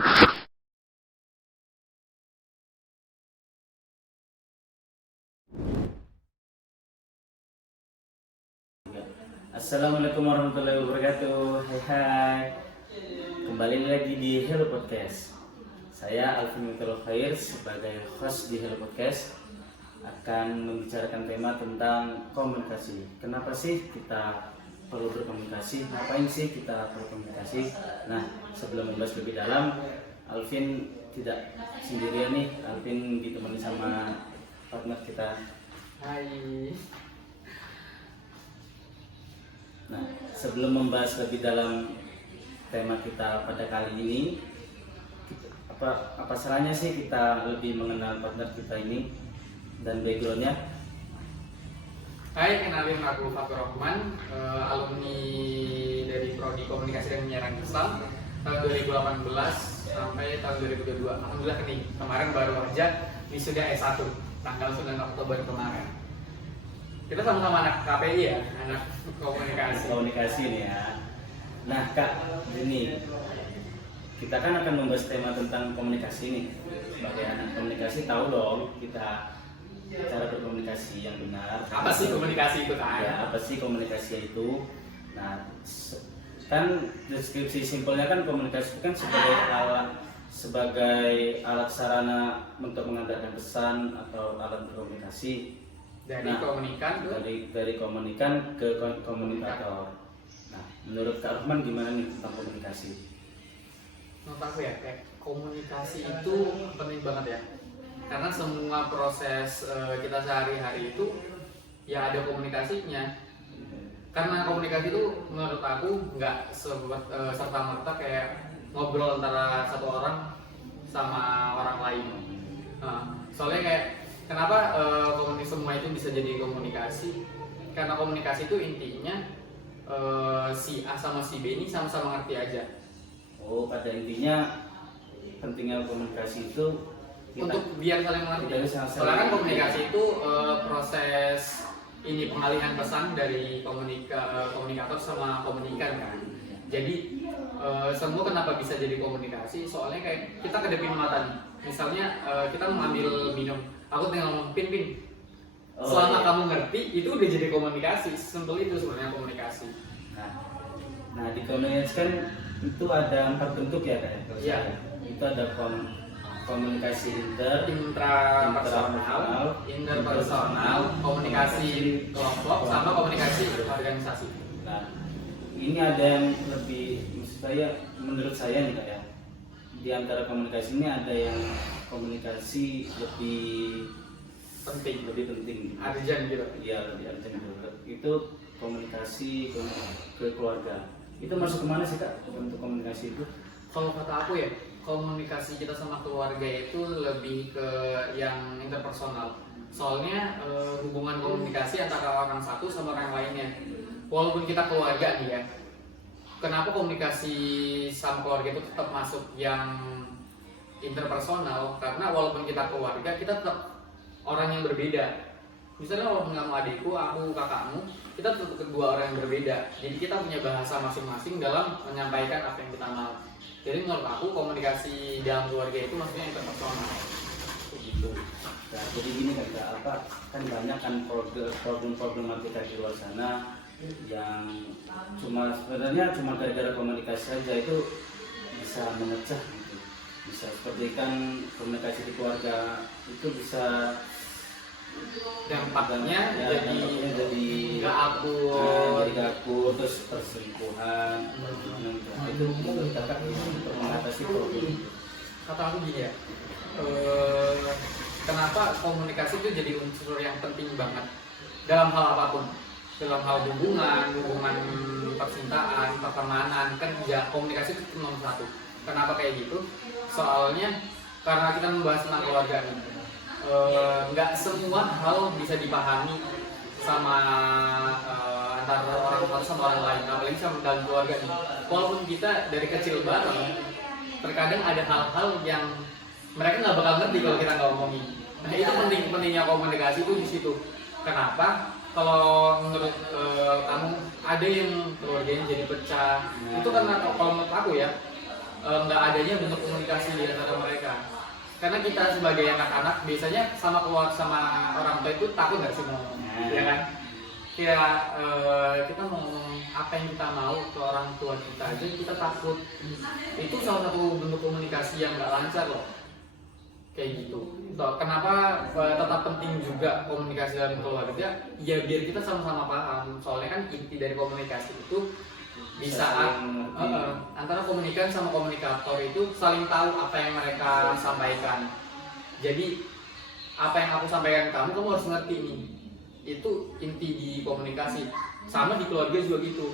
Assalamualaikum warahmatullahi wabarakatuh. Hai hai. Kembali lagi di Hello Podcast. Saya Alvin Mukhtar Khair sebagai host di Hello Podcast akan membicarakan tema tentang komunikasi. Kenapa sih kita perlu berkomunikasi? Ngapain sih kita perlu komunikasi? Nah, sebelum membahas lebih dalam, Alvin tidak sendirian nih. Alvin ditemani sama partner kita. Hai. Nah, sebelum membahas lebih dalam tema kita pada kali ini, apa salahnya sih kita lebih mengenal partner kita ini dan backgroundnya? Hai, kenalin aku Fatur Rahman, alumni dari Prodi Komunikasi dan Penyiaran Kesal tahun 2018 sampai tahun 2022. Alhamdulillah kemarin baru aja wisuda S1 tanggal 9 Oktober kemarin. Kita sama-sama anak KPI ya, anak Komunikasi nih ya. Nah Kak, ini kita kan akan membahas tema tentang komunikasi nih. Sebagai anak komunikasi tahu dong kita cara berkomunikasi yang benar. Apa sih komunikasi itu Kak? Ya, apa sih komunikasi itu? Nah, kan deskripsi simpelnya kan komunikasi itu kan sebagai alat sarana untuk mengantarkan pesan atau alat berkomunikasi. Dari komunikan dari komunikan ke komunikator. Nah, menurut Kak Rahman gimana nih tentang komunikasi? Menurut aku ya, kayak komunikasi itu penting banget ya. Karena semua proses kita sehari-hari itu ya ada komunikasinya. Karena komunikasi itu menurut aku nggak serta-merta kayak ngobrol antara satu orang sama orang lain. Soalnya kayak kenapa semua itu bisa jadi komunikasi? Karena komunikasi itu intinya si A sama si B ini sama-sama ngerti aja. Oh, pada intinya pentingnya komunikasi itu Untuk biar saling mengerti. Soalnya kan komunikasi itu proses ini pengalihan pesan dari komunikator sama komunikan kan. Jadi semua kenapa bisa jadi komunikasi? Soalnya kayak kita kedepin mata nih. Misalnya kita mengambil minum, aku tinggal ngomong pin. Selama kamu ngerti, itu udah jadi komunikasi. Simpel itu sebenarnya komunikasi. Nah di komunikasi kan itu ada 4 bentuk ya Kak? Iya. Itu ada komunikasi intrapersonal, interpersonal, komunikasi kelompok, sama komunikasi organisasi. Nah, ini ada yang lebih, menurut saya nih Kak ya, di antara komunikasi ini ada yang komunikasi lebih penting. Urgent gitu. Iya, lebih urgent gitu. Itu komunikasi ke keluarga. Itu masuk kemana sih Kak untuk komunikasi itu? Kalau kata aku ya, komunikasi kita sama keluarga itu lebih ke yang interpersonal. Soalnya hubungan komunikasi antara orang satu sama orang lainnya. Walaupun kita keluarga nih ya, kenapa komunikasi sama keluarga itu tetap masuk yang interpersonal? Karena walaupun kita keluarga, kita tetap orang yang berbeda. Misalnya walaupun kamu adikku, aku kakakmu, kita tetap kedua orang yang berbeda. Jadi kita punya bahasa masing-masing dalam menyampaikan apa yang kita mau. Jadi menurut aku komunikasi dalam keluarga itu maksudnya interpersonal. Begitu. Nah, jadi gini kan banyak kan problematika di luar sana yang sebenarnya cuma gara-gara komunikasi saja itu bisa memecah gitu. Bisa seperti kan komunikasi di keluarga itu bisa dampaknya jadi nggak akur, terus perselingkuhan. Itu menurut kakak untuk mengatasi problem. Kata aku gini ya, kenapa komunikasi itu jadi unsur yang penting banget dalam hal apapun, dalam hal hubungan percintaan, pertemanan, kerja, komunikasi itu nomor satu. Kenapa kayak gitu? Soalnya karena kita membahas tentang keluarga nih, nggak semua hal bisa dipahami sama antara orang satu sama orang lain, apalagi sama dalam keluarga nih. Walaupun kita dari kecil bareng, terkadang ada hal-hal yang mereka nggak bakal ngerti kalau kita nggak ngomongin. Nah itu pentingnya komunikasi itu di situ. Kenapa? Kalau menurut kamu ada yang keluarganya jadi pecah, itu karena kalau menurut aku ya, nggak adanya bentuk komunikasi di antara mereka. Karena kita sebagai anak-anak biasanya sama orang tua itu takut nggak sih ngomong, ya kan? Kayak kita mau ngomong apa yang kita mau ke orang tua kita aja kita takut. Itu salah satu bentuk komunikasi yang nggak lancar loh. Kayak gitu. So, kenapa tetap penting juga komunikasi dalam keluarga? Ya biar kita sama-sama paham. Soalnya kan inti dari komunikasi itu di saat antara komunikan sama komunikator itu saling tahu apa yang mereka sampaikan. Jadi apa yang aku sampaikan ke kamu, kamu harus ngerti nih. Itu inti di komunikasi. Sama di keluarga juga gitu.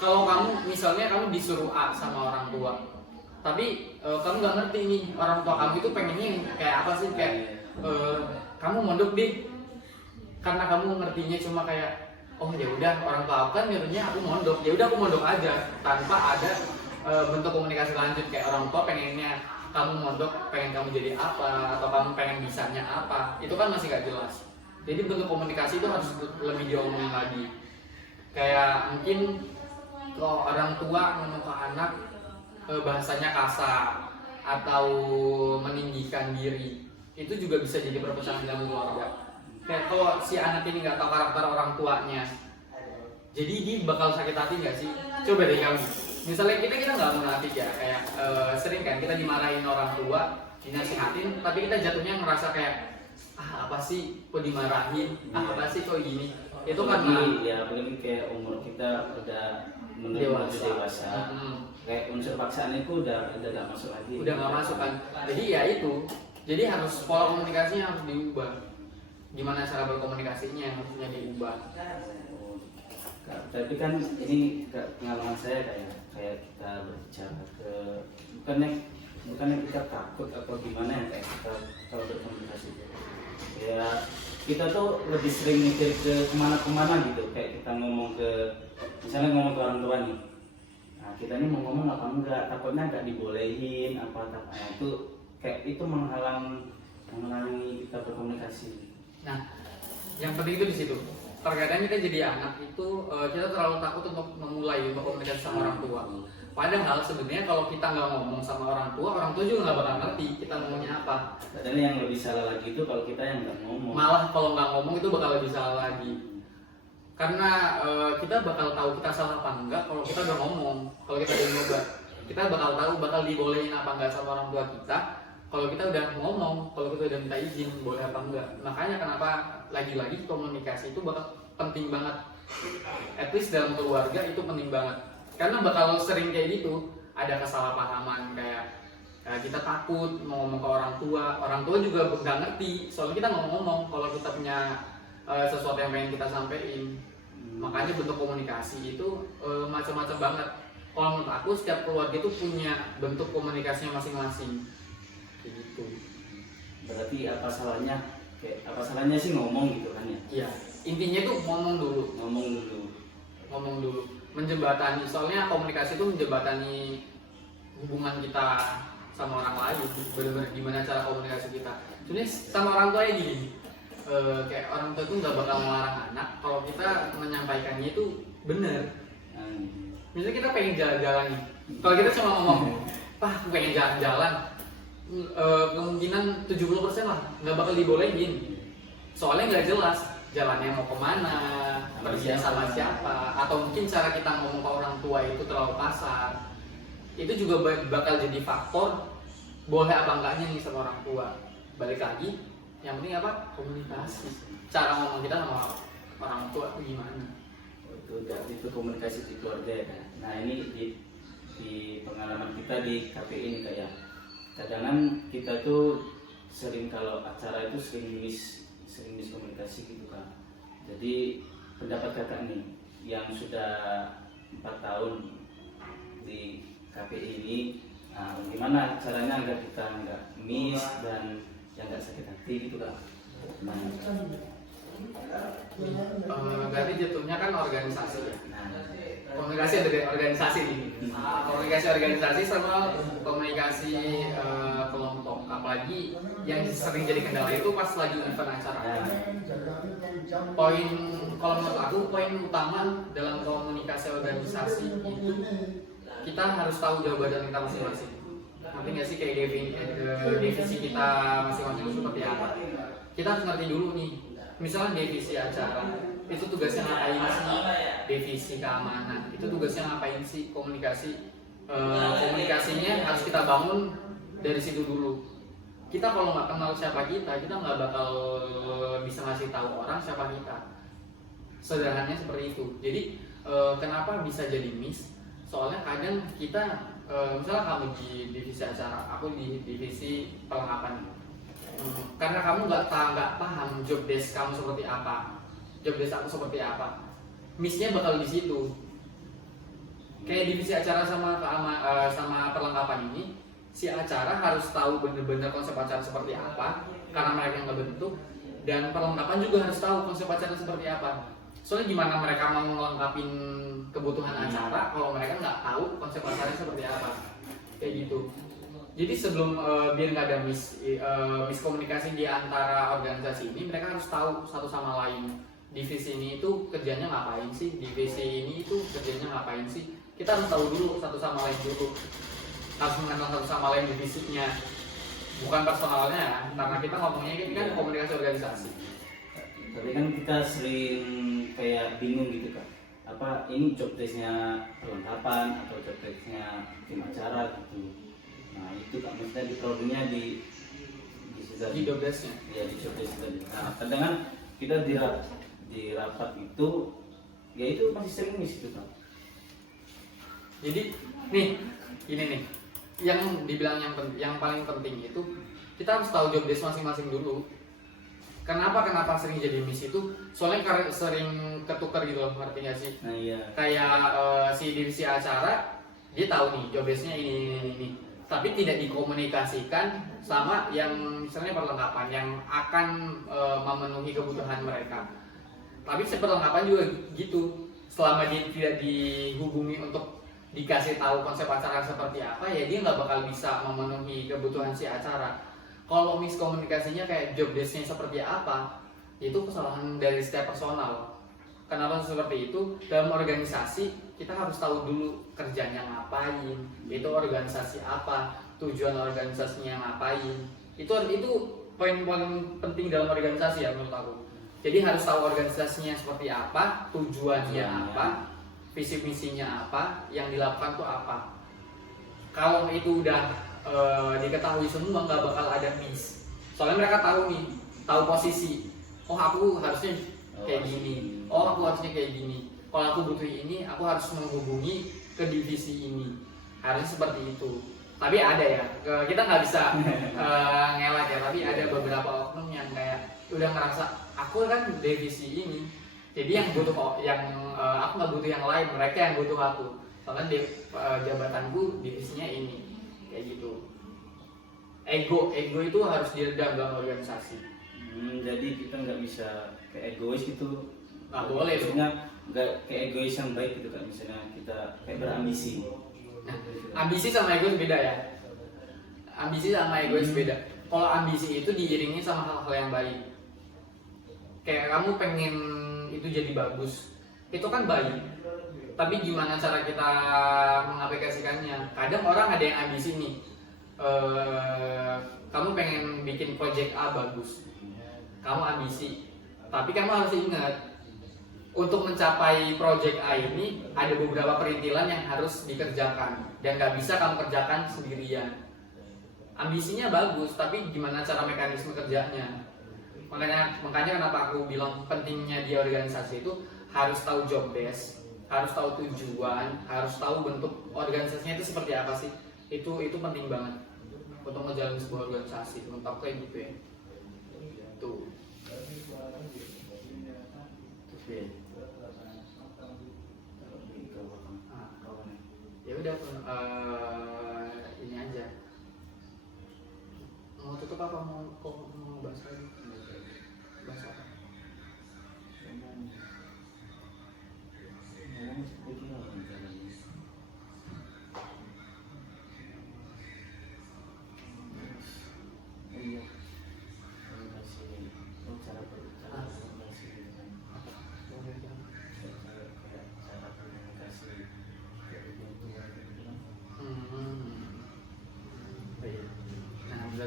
Kalau kamu misalnya kamu disuruh A sama orang tua, tapi kamu nggak ngerti nih orang tua kamu itu pengennya kayak apa sih, kayak kamu mondok deh karena kamu ngertinya cuma kayak oh ya udah orang tua aku kan nyuruhnya aku mondok, ya udah aku mondok aja tanpa ada bentuk komunikasi lanjut kayak orang tua pengennya kamu mondok pengen kamu jadi apa atau kamu pengen bisanya apa, itu kan masih nggak jelas. Jadi bentuk komunikasi itu harus lebih diomongin lagi. Kayak mungkin kalau orang tua ngomong ke anak bahasanya kasar atau meninggikan diri, itu juga bisa jadi perpecahan dalam keluarga. Kayak kalau si anak ini nggak tahu karakter orang tuanya, jadi dia bakal sakit hati nggak sih? Coba deh kamu, misalnya kita nggak munafik ya, kayak sering kan kita dimarahin orang tua, dinasihatin, tapi kita jatuhnya ngerasa kayak apa sih kok dimarahin, apa sih kok gini. Itu karena ya apalagi kayak umur kita udah menuju dewasa. Kayak unsur paksaan itu udah nggak masuk lagi. Udah nggak masuk kan. Jadi ya itu. Jadi harus pola komunikasinya harus diubah. Gimana cara berkomunikasinya yang harusnya diubah. Tapi kan ini pengalaman saya kayak kita berbicara ke bukannya kita takut atau gimana ya, kayak kita kalau berkomunikasi ya kita tuh lebih sering mikir ke kemana gitu, kayak kita misalnya ngomong ke orang tua nih, nah kita ini mau ngomong apa enggak, takutnya nggak dibolehin itu kayak itu menghalangi kita berkomunikasi. Nah yang penting itu di situ. Terkadang kita jadi anak itu kita terlalu takut untuk memulai berkomunikasi sama orang tua. Padahal sebenarnya kalau kita nggak ngomong sama orang tua juga nggak bakal ngerti kita ngomongnya apa. Padahal yang lebih salah lagi itu kalau kita yang nggak ngomong. Malah kalau nggak ngomong itu bakal lebih salah lagi. Karena kita bakal tahu kita salah apa enggak kalau kita udah ngomong. Kalau kita udah nyoba, kita bakal tahu bakal dibolehin apa enggak sama orang tua kita. Kalau kita udah ngomong, kalau kita udah minta izin boleh apa enggak. Makanya kenapa lagi-lagi komunikasi itu bakal penting banget. At least dalam keluarga itu penting banget. Karena bakal sering kayak gitu, ada kesalahpahaman kayak kita takut mau ngomong ke orang tua juga nggak ngerti, soalnya kita nggak ngomong kalau kita punya sesuatu yang pengen kita sampaikan. Makanya bentuk komunikasi itu macam-macam banget. Kalau menurut aku setiap keluarga itu punya bentuk komunikasinya masing-masing. Gitu. Berarti apa salahnya sih ngomong gitu kan ya? Iya, intinya tuh ngomong dulu. Menjembatani, soalnya komunikasi itu menjembatani hubungan kita sama orang lain. Benar-benar gimana cara komunikasi kita. Sebenarnya sama orang tua ya gini, kayak orang tua itu nggak bakal melarang anak kalau kita menyampaikannya itu benar. Misalnya kita pengen jalan-jalan nih, kalau kita cuma ngomong, "Pak, aku pengen jalan-jalan," kemungkinan 70% lah nggak bakal dibolehin. Soalnya nggak jelas jalannya mau kemana, pergi sama siapa, atau mungkin cara kita ngomong ke orang tua itu terlalu kasar. Itu juga bakal jadi faktor boleh apa enggaknya nih sama orang tua. Balik lagi, yang penting apa? Komunikasi. Cara ngomong kita sama orang tua itu gimana? Itu komunikasi di keluarga ya. Nah ini di pengalaman kita di KPI ini kayak kadang kita tuh sering kalau acara itu sering miskomunikasi gitu kan. Jadi pendapat kakak nih yang sudah 4 tahun di KPI ini, gimana caranya agar kita nggak miss dan yang nggak sakit hati gitu kan? Berarti jatuhnya kan organisasi ya. Komunikasi dari organisasi nih. Komunikasi organisasi sama komunikasi kelompok. Apalagi yang sering jadi kendala itu pas lagi event acara. Poin kalau menurut aku poin utama dalam komunikasi organisasi itu kita harus tahu jabatan kita masing-masing. Ngerti nggak sih kayak divisi kita masing-masing itu seperti apa? Kita harus ngerti dulu nih. Misalnya divisi acara itu tugasnya ngapain sih? Divisi keamanan itu tugasnya ngapain sih? Komunikasinya harus kita bangun dari situ dulu. Kita kalau nggak kenal siapa kita nggak bakal bisa ngasih tahu orang siapa kita. Sederhananya seperti itu. Jadi kenapa bisa jadi miss? Soalnya kadang kita misalnya kamu di divisi acara, aku di divisi perlengkapan. Karena kamu nggak paham job desk kamu seperti apa, job desk aku seperti apa, missnya bakal di situ. Kayak divisi acara sama perlengkapan ini, si acara harus tahu bener-bener konsep acara seperti apa, karena mereka yang ngebentuk, dan perlengkapan juga harus tahu konsep acara seperti apa. Soalnya gimana mereka mau ngelengkapin kebutuhan acara kalau mereka nggak tahu konsep acaranya seperti apa, kayak gitu. Jadi sebelum biar nggak ada miskomunikasi di antara organisasi ini, mereka harus tahu satu sama lain. Divisi ini itu kerjanya ngapain sih? Divisi ini itu kerjanya ngapain sih? Kita harus tahu dulu satu sama lain dulu. Harus mengenal satu sama lain divisinya, bukan personalnya, karena kita ngomongnya ini kan komunikasi organisasi. Tapi kan kita sering kayak bingung gitu kan, apa ini job desknya perlengkapan atau job desknya tim acara gitu. Nah itu kan maksudnya di codingnya di job desknya. Ya di job desk tadi. Nah kadang kan kita di rapat itu ya itu masih sering miss itu kan. Jadi nih ini nih yang dibilang yang paling penting itu kita harus tahu job desk masing-masing dulu. Kenapa sering jadi miss itu? Soalnya sering ketukar gitu loh, ngerti nggak sih? Nah iya. Kayak si divisi acara dia tahu nih job desknya ini, tapi tidak dikomunikasikan sama yang misalnya perlengkapan yang akan memenuhi kebutuhan mereka. Tapi si perlengkapan juga gitu, selama dia tidak dihubungi untuk dikasih tahu konsep acara seperti apa, ya dia nggak bakal bisa memenuhi kebutuhan si acara. Kalau miskomunikasinya kayak job desk-nya seperti apa, itu kesalahan dari setiap personal. Kenapa seperti itu? Dalam organisasi kita harus tahu dulu kerjanya ngapain, itu organisasi apa, tujuan organisasinya ngapain. Itu poin-poin penting dalam organisasi ya menurut aku. Jadi harus tahu organisasinya seperti apa, tujuannya apa, visi misinya apa, yang dilakukan tuh apa. Kalau itu udah diketahui semua, nggak bakal ada miss. Soalnya mereka tahu nih, tahu posisi. Oh aku harusnya kayak gini. Oh aku harusnya kayak gini. Kalau aku butuh ini, aku harus menghubungi ke divisi ini. Harusnya seperti itu. Tapi ada ya, kita nggak bisa ngelak ya. Tapi ada beberapa oknum yang kayak udah ngerasa aku kan divisi ini. Jadi yang butuh aku nggak butuh yang lain, mereka yang butuh aku. Soalnya jabatanku divisinya ini. Kayak gitu. Ego itu harus diredam dalam organisasi. Jadi kita nggak bisa kayak egois gitu. Nggak boleh loh. Maksudnya nggak kayak egois yang baik gitu kan, misalnya kita kayak berambisi. Nah, ambisi sama egois beda ya. Ambisi sama egois beda. Kalau ambisi itu diiringi sama hal-hal yang baik. Kayak kamu pengen itu jadi bagus, itu kan baik. Tapi gimana cara kita mengaplikasikannya? Kadang orang ada yang ambisi nih, kamu pengen bikin project A bagus, kamu ambisi, tapi kamu harus ingat untuk mencapai project A ini ada beberapa perintilan yang harus dikerjakan dan nggak bisa kamu kerjakan sendirian. Ambisinya bagus, tapi gimana cara mekanisme kerjanya? Makanya kenapa aku bilang pentingnya di organisasi itu harus tahu job desk, harus tahu tujuan, harus tahu bentuk organisasinya itu seperti apa sih. Itu penting banget untuk menjalani sebuah organisasi. Menurut aku kayak gitu ya. Tuh. Ya udah, ini aja. Mau tutup apa mau bahas lagi? Bahas apa?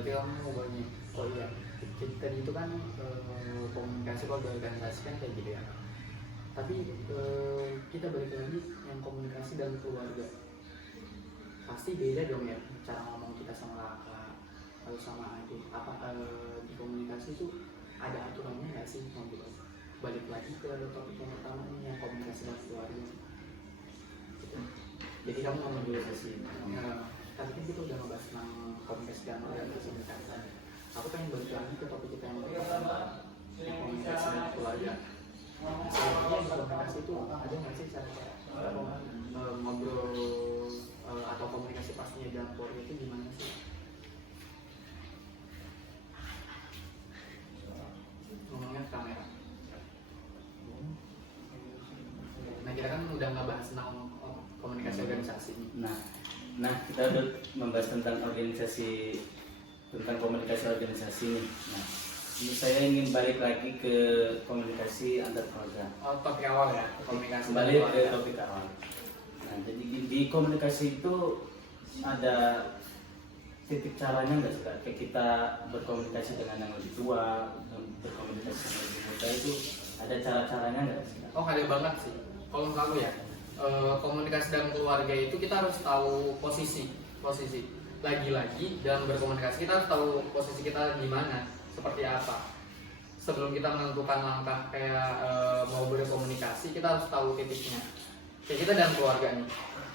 berarti kamu mau bagi, oh iya, tadi itu kan komunikasi kalau di organisasi kan kayak gitu ya. Tapi kita balik lagi yang komunikasi dalam keluarga, pasti beda dong ya cara ngomong kita sama kakak atau sama adik. Apa di komunikasi itu ada aturannya nggak sih? Gitu. Balik lagi ke topik yang pertama nih, yang komunikasi dalam keluarga. Jadi kamu ngomong dulu sih. Tadi kan kita udah ngebahas tentang komunikasi dalam organisasi. Aku pengen balik lagi ke topik kita yang pertama, yang komunikasi dalam keluarga. Sebenarnya di komunikasi itu ada nggak sih cara ngobrol atau komunikasi pastinya dalam keluarga itu gimana sih? Ngomongnya ke kamera. Nah kita kan udah ngebahas tentang komunikasi organisasi. Nah kita udah membahas tentang komunikasi organisasi nih. Nah, saya ingin balik lagi ke komunikasi antar keluarga. Oh, topik awal ya, komunikasi. Kembali ke topik awal. Nah, jadi di komunikasi itu ada titik caranya nggak sih Kak? Kayak kita berkomunikasi dengan yang lebih tua, berkomunikasi dengan yang lebih muda itu ada cara-caranya nggak sih Kak? Oh, ada banget sih. Kalau menurut aku ya, komunikasi dalam keluarga itu kita harus tahu posisi. Lagi-lagi dalam berkomunikasi kita harus tahu posisi kita di mana, seperti apa. Sebelum kita menentukan langkah kayak mau berkomunikasi, kita harus tahu titiknya. Kayak kita dalam keluarga nih,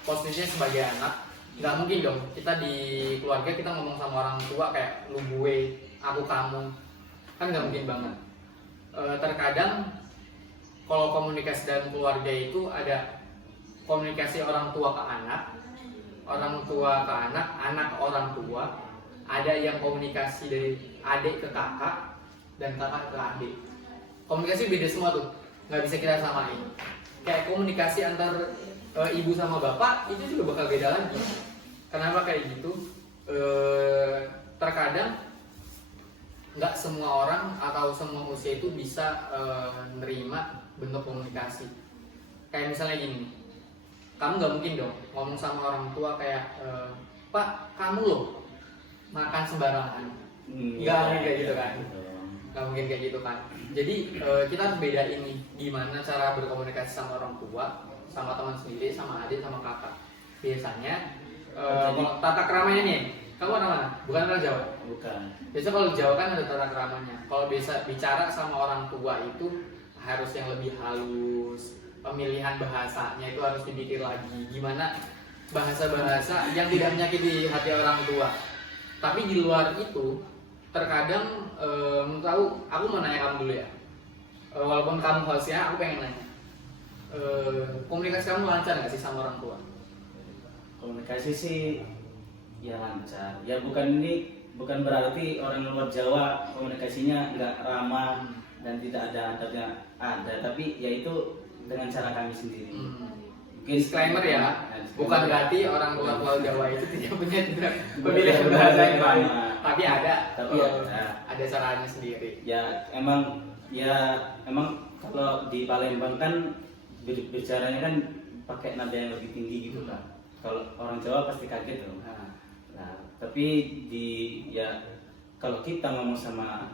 posisinya sebagai anak, nggak mungkin dong kita di keluarga kita ngomong sama orang tua kayak lu gue, aku kamu, kan nggak mungkin banget. Terkadang kalau komunikasi dalam keluarga itu ada komunikasi orang tua ke anak, orang tua ke anak, anak ke orang tua. Ada yang komunikasi dari adik ke kakak dan kakak ke adik. Komunikasi beda semua tuh, nggak bisa kita samain. Kayak komunikasi antar ibu sama bapak itu juga bakal beda lagi. Kenapa kayak gitu? Terkadang nggak semua orang atau semua usia itu bisa nerima bentuk komunikasi. Kayak misalnya gini, kamu nggak mungkin dong ngomong sama orang tua kayak Pak, kamu loh makan sembarangan. Nggak mungkin kayak gitu kan. Nggak mungkin kayak gitu kan. Jadi kita harus bedain nih gimana cara berkomunikasi sama orang tua, sama teman sendiri, sama adik, sama kakak. Biasanya kalau tata keramanya nih, kamu orang mana? Bukan orang Jawa? Bukan. Biasanya kalau di Jawa kan ada tata keramanya. Kalau bisa bicara sama orang tua itu harus yang lebih halus. Pemilihan bahasanya itu harus dipikir lagi. Gimana bahasa-bahasa yang tidak menyakiti hati orang tua. Tapi di luar itu, terkadang aku mau nanya kamu dulu ya. Walaupun kamu hostnya, aku pengen nanya. Komunikasi kamu lancar nggak sih sama orang tua? Komunikasi sih ya lancar. Ya bukan berarti orang luar Jawa komunikasinya nggak ramah dan tidak ada adabnya. Ada, tapi ya itu dengan cara kami sendiri. Mungkin Disclaimer ya, bukan berarti orang luar Pulau Jawa itu tidak punya pemilihan Bukan bahasa yang sama. baik, tapi ada ada caranya sendiri. Ya emang kalau di Palembang kan bicaranya kan pakai nada yang lebih tinggi gitu kan. Kalau orang Jawa pasti kaget tuh. Nah, tapi kalau kita ngomong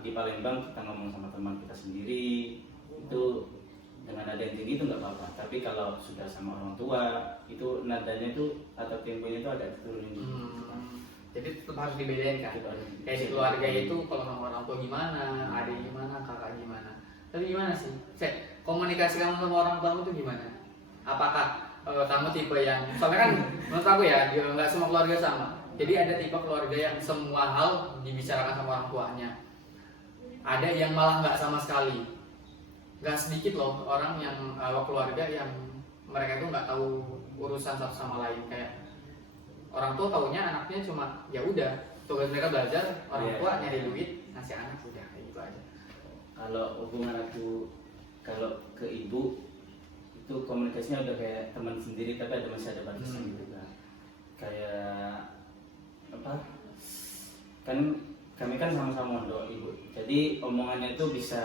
di Palembang, kita ngomong sama teman kita sendiri itu dengan nada yang tinggi itu nggak apa-apa. Tapi kalau sudah sama orang tua itu nadanya itu atau temponya itu agak turunin. Jadi tetap harus dibedain kan. Kayak di keluarga itu kalau sama orang tua gimana, adik gimana, kakak gimana. Tapi gimana sih? Komunikasi kamu sama orang tua itu gimana? Apakah kamu tipe yang, soalnya kan menurut aku ya nggak semua keluarga sama. Jadi ada tipe keluarga yang semua hal dibicarakan sama orang tuanya. Ada yang malah nggak sama sekali. Nggak sedikit loh orang yang keluarga yang mereka itu nggak tahu urusan satu sama lain. Kayak orang tua taunya anaknya cuma ya udah tugas mereka belajar, orang tua nyari duit ngasih anak udah kayak gitu aja. Kalau hubungan aku kalau ke ibu itu komunikasinya udah kayak teman sendiri, tapi masih ada batasan gitu kan. Kayak apa? Kan kami kan sama-sama mondok ibu, jadi omongannya itu bisa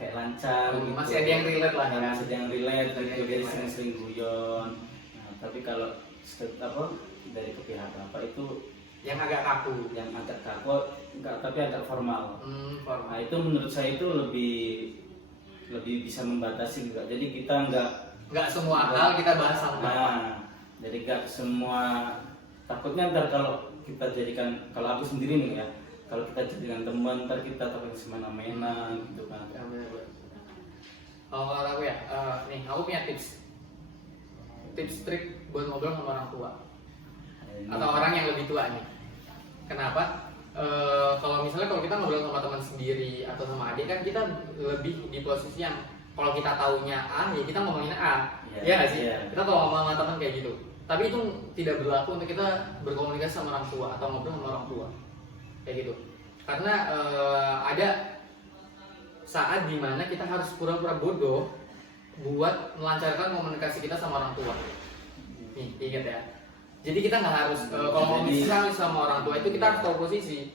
kayak lancar gitu. Masih ada yang relate lah ya. Masih ada yang relate gitu, jadi sering-sering guyon. Nah, tapi kalau dari ke pihak bapak itu yang agak kaku. yang agak kaku, enggak, tapi agak formal. Nah, Formal. itu menurut saya itu lebih bisa membatasi juga. Jadi kita Nggak semua hal kita bahas sama. jadi enggak semua, takutnya ntar kalau kita jadikan, kalau aku sendiri nih ya, kalau kita jadikan teman ntar kita takut semena-mena gitu kan. Ya, bener-bener. Kalau aku ya, nih aku punya tips trik buat ngobrol sama orang tua atau orang yang lebih tua nih. Kenapa? Kalau kita ngobrol sama teman sendiri atau sama adik kan kita lebih di posisi yang kalau kita taunya A ya kita ngomongin A, ya nggak sih? Kita kalau ngomong sama teman kayak gitu. Tapi itu tidak berlaku untuk kita berkomunikasi sama orang tua atau ngobrol sama orang tua kayak gitu. Karena ada saat dimana kita harus pura-pura bodoh buat melancarkan komunikasi kita sama orang tua. Nih, ingat ya. Jadi kita nggak harus kalau mau misal sama orang tua itu kita harus tahu posisi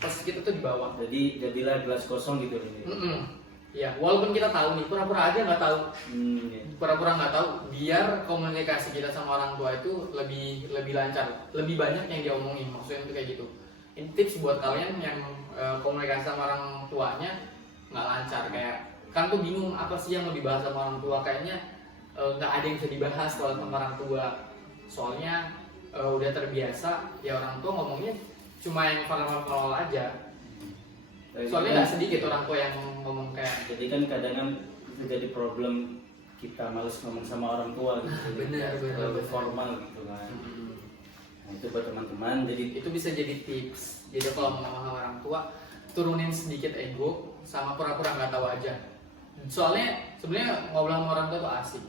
kita tuh di bawah. Jadi jadilah gelas kosong gitu ini. Ya, walaupun kita tahu nih, pura-pura aja nggak tahu. Ya. Pura-pura nggak tahu, biar komunikasi kita sama orang tua itu lebih lancar, lebih banyak yang diomongin. Maksudnya itu kayak gitu. Ini tips buat kalian yang komunikasi sama orang tuanya nggak lancar, kayak kan tuh bingung apa sih yang mau dibahas sama orang tua, kayaknya nggak ada yang bisa dibahas kalau sama orang tua. Soalnya udah terbiasa ya orang tua ngomongnya cuma yang formal-formal aja. Soalnya nggak sedikit orang tua yang ngomong kayak. Jadi kan kadang kan itu jadi problem, kita males ngomong sama orang tua gitu. Bener. Terlalu formal gitu kan. Nah, itu buat teman-teman. Jadi Itu bisa jadi tips. Jadi kalau ngomong sama orang tua, turunin sedikit ego sama pura-pura nggak tahu aja. Soalnya sebenarnya ngobrol sama orang tua tuh asik.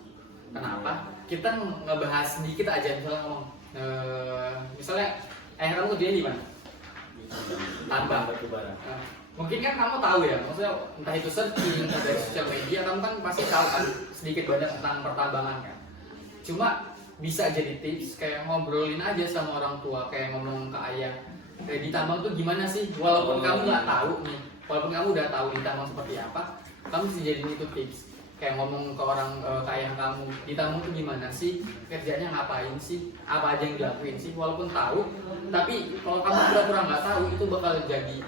Kenapa? Kita ngebahas sedikit aja, misalnya ngomong, misalnya kamu kerjanya di mana? Tambang. batu bara. Mungkin kan kamu tahu ya, maksudnya entah itu searching atau dari sosial media, kamu kan pasti tahu kan sedikit banyak tentang pertambangan kan. Cuma bisa jadi tips kayak ngobrolin aja sama orang tua, kayak ngomong ke ayah, kayak di tambang tuh gimana sih? Walaupun kamu nggak tahu nih, walaupun kamu udah tahu di tambang seperti apa, kamu bisa jadiin itu tips. Kayak ngomong ke orang ke ayah kamu, di tambang tuh gimana sih? Kerjanya ngapain sih? Apa aja yang dilakuin sih? Walaupun tahu, tapi kalau kamu pura-pura nggak tahu itu bakal jadi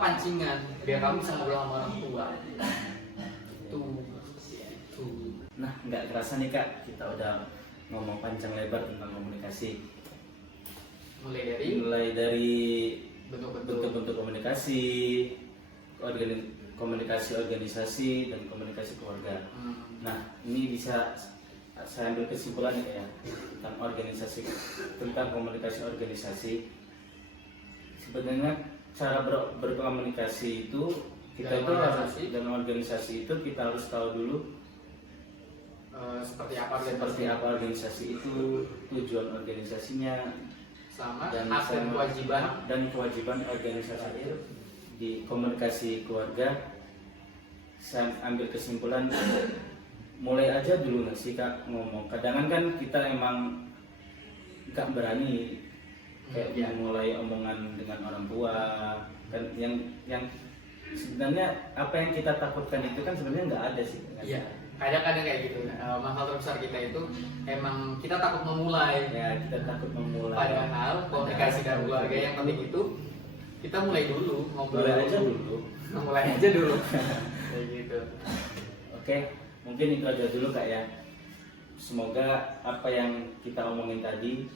pancingan biar kamu bisa ngobrol sama orang tua. Tuh. Nah, nggak kerasa nih Kak, kita udah ngomong panjang lebar tentang komunikasi. Mulai dari bentuk-bentuk komunikasi, komunikasi organisasi dan komunikasi keluarga. Nah, ini bisa saya ambil kesimpulan ya tentang komunikasi organisasi. Sebenarnya cara berkomunikasi itu kita dalam organisasi itu kita harus tahu dulu seperti apa organisasi itu, tujuan organisasinya, dan hak dan kewajiban organisasi itu. Di komunikasi keluarga saya ambil kesimpulan mulai aja dulu nggak sih Kak ngomong. Kadang kan kita emang nggak berani kayak mulai omongan dengan orang tua kan, yang sebenarnya apa yang kita takutkan itu kan sebenarnya nggak ada sih kan? Iya, kadang-kadang kayak gitu. Masalah terbesar kita itu emang kita takut memulai. Ya, kita takut memulai. Padahal komunikasi dan keluarga yang penting itu kita mulai dulu, mulai aja dulu. Kayak gitu. Oke, mungkin itu aja dulu Kak ya. Semoga apa yang kita omongin tadi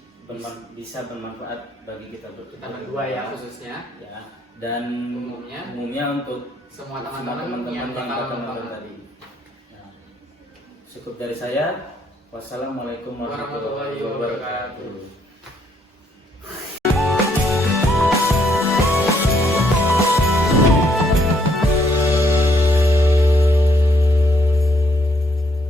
bisa bermanfaat bagi kita berdua ya khususnya ya, dan umumnya untuk semua teman-teman yang bakal nonton tadi. Nah, cukup dari saya. Wassalamualaikum warahmatullahi wabarakatuh.